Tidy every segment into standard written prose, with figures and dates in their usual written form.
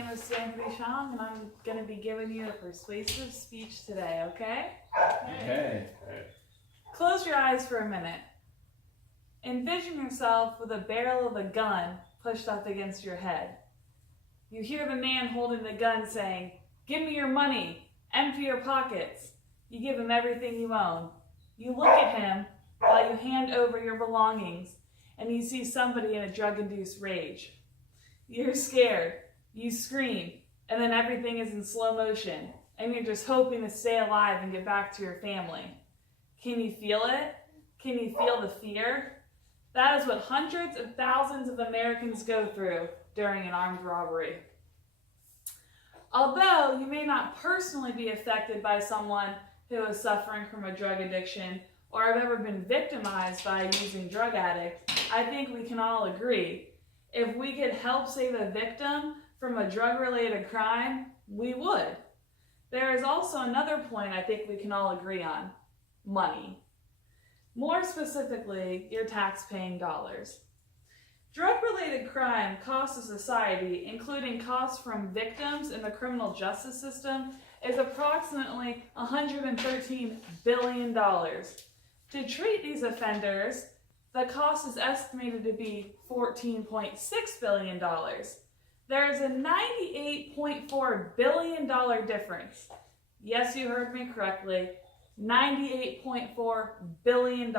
name is Samantha Deshong, and I'm going to be giving you a persuasive speech today, okay? Okay. Close your eyes for a minute. Envision yourself with the barrel of a gun pushed up against your head. You hear the man holding the gun saying, "Give me your money, empty your pockets." You give him everything you own. You look at him while you hand over your belongings, and you see somebody in a drug-induced rage. You're scared, you scream, and then everything is in slow motion, and you're just hoping to stay alive and get back to your family. Can you feel it? Can you feel the fear? That is what hundreds of thousands of Americans go through during an armed robbery. Although you may not personally be affected by someone who is suffering from a drug addiction or have ever been victimized by a using drug addict, I think we can all agree, if we could help save a victim from a drug-related crime, we would. There is also another point I think we can all agree on: money. More specifically, your tax-paying dollars. Drug-related crime costs a society, including costs from victims in the criminal justice system, is approximately $113 billion. To treat these offenders, the cost is estimated to be $14.6 billion. There is a $98.4 billion difference. Yes, you heard me correctly, $98.4 billion.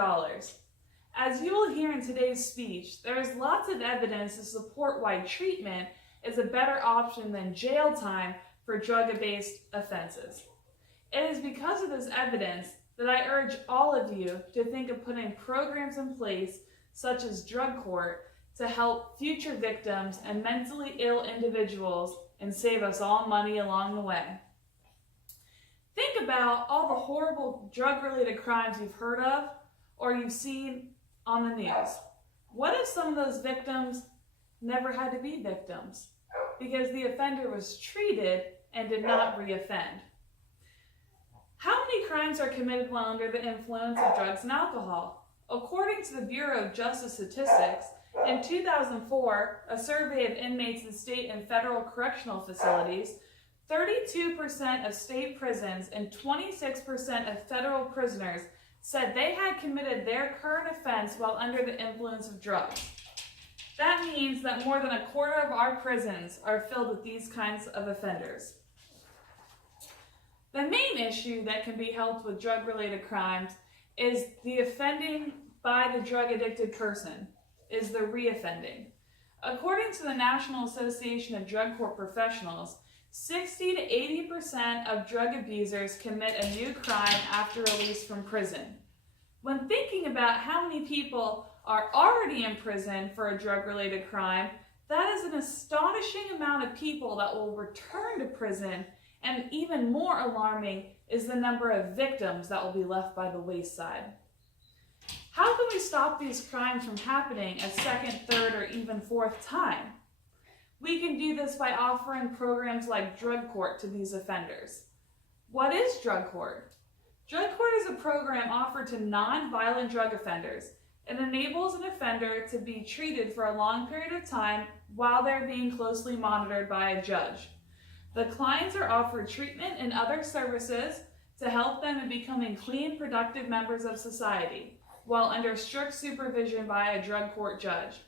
As you will hear in today's speech, there is lots of evidence to support why treatment is a better option than jail time for drug-based offenses. It is because of this evidence that I urge all of you to think of putting programs in place, such as drug court, to help future victims and mentally ill individuals and save us all money along the way. Think about all the horrible drug-related crimes you've heard of or you've seen on the news. What if some of those victims never had to be victims because the offender was treated and did not reoffend? How many crimes are committed while under the influence of drugs and alcohol? According to the Bureau of Justice Statistics, in 2004, a survey of inmates in state and federal correctional facilities, 32% of state prisons and 26% of federal prisoners said they had committed their current offense while under the influence of drugs. That means that more than a quarter of our prisons are filled with these kinds of offenders. The main issue that can be helped with drug-related crimes is the offending by the drug-addicted person, is the reoffending. According to the National Association of Drug Court Professionals, 60 to 80% of drug abusers commit a new crime after release from prison. When thinking about how many people are already in prison for a drug-related crime, that is an astonishing amount of people that will return to prison, and even more alarming is the number of victims that will be left by the wayside. How can we stop these crimes from happening a second, third, or even fourth time? We can do this by offering programs like drug court to these offenders. What is drug court? Drug court is a program offered to non-violent drug offenders. It enables an offender to be treated for a long period of time while they're being closely monitored by a judge. The clients are offered treatment and other services to help them in becoming clean, productive members of society, while under strict supervision by a drug court judge.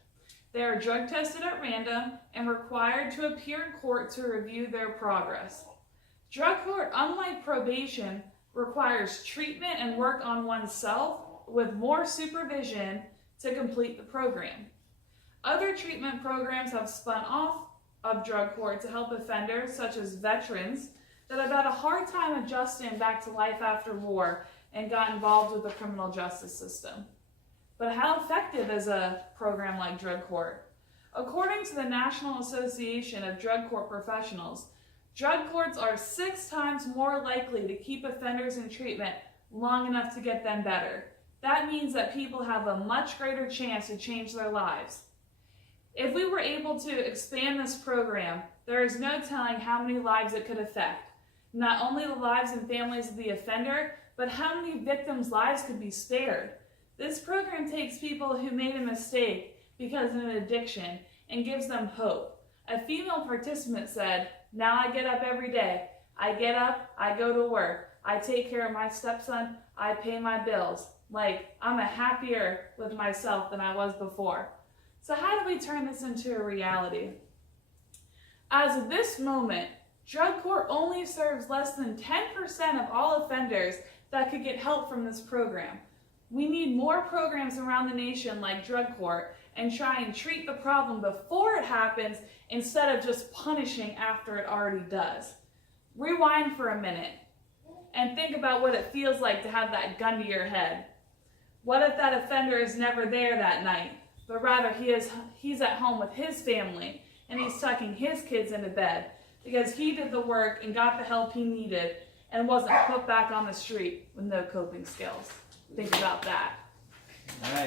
They are drug tested at random and required to appear in court to review their progress. Drug court, unlike probation, requires treatment and work on oneself with more supervision to complete the program. Other treatment programs have spun off of drug court to help offenders, such as veterans, that have had a hard time adjusting back to life after war and got involved with the criminal justice system. But how effective is a program like drug court? According to the National Association of Drug Court Professionals, drug courts are 6 times more likely to keep offenders in treatment long enough to get them better. That means that people have a much greater chance to change their lives. If we were able to expand this program, there is no telling how many lives it could affect. Not only the lives and families of the offender, but how many victims' lives could be spared. This program takes people who made a mistake because of an addiction and gives them hope. A female participant said, "Now I get up every day. I get up, I go to work. I take care of my stepson, I pay my bills. Like, I'm happier with myself than I was before." So how do we turn this into a reality? As of this moment, drug court only serves less than 10% of all offenders that could get help from this program. We need more programs around the nation like drug court and try and treat the problem before it happens instead of just punishing after it already does. Rewind for a minute and think about what it feels like to have that gun to your head. What if that offender is never there that night, but rather he's at home with his family and he's tucking his kids into bed because he did the work and got the help he needed and wasn't put back on the street with no coping skills? Think about that. All right.